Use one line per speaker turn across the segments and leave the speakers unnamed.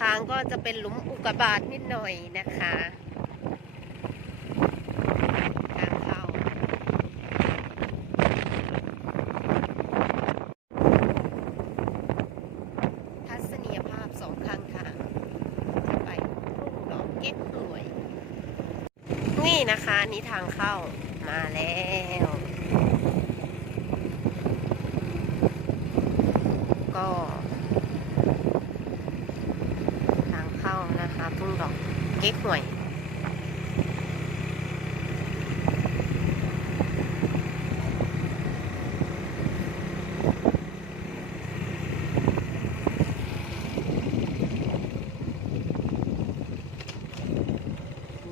ทางก็จะเป็นหลุมอุกกาบาตนิดหน่อยนะคะทางเข้าทัศนียภาพสองข้างทางไปทุ่งดอกเก๊กหวยนี่นะคะนี่ทางเข้ามาแล้ว ก็ ทางเข้านะคะทุ่งดอก เก๊กหวย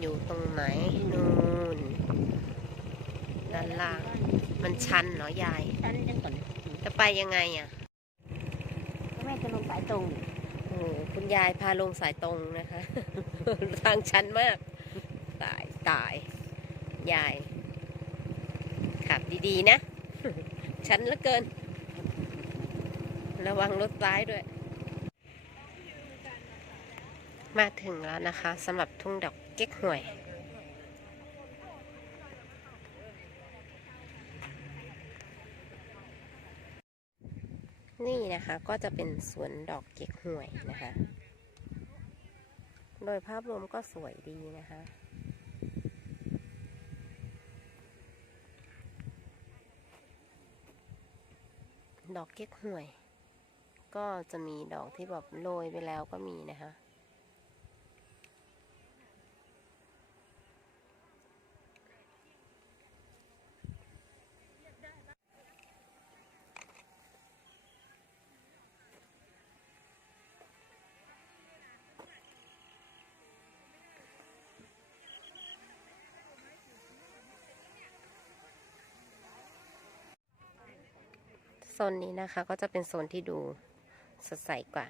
อยู่ตรงไหนนู่นด้านล่าง มันชันเหรอยาย
ฉันยังก่อน
จะไปยังไงอะ
แม่จะลงสายตรง
โอ้โหคุณยายพาลงสายตรงนะคะ ทางชันมาก ตายตาย ยาย ขับดีๆนะ ชันเหลือเกิน ระวังรถซ้ายด้วย มาถึงแล้วนะคะสำหรับทุ่งดอกเก๊กหวย นี่นะคะก็จะเป็นสวนดอกเก๊กหวยนะคะ โดยภาพรวมก็สวยดีนะคะ ดอกเก๊กหวย ก็จะมีดอกที่แบบโรยไปแล้วก็มีนะคะ โซนนี้นะคะ ก็จะเป็นโซนที่ดูสดใสกว่า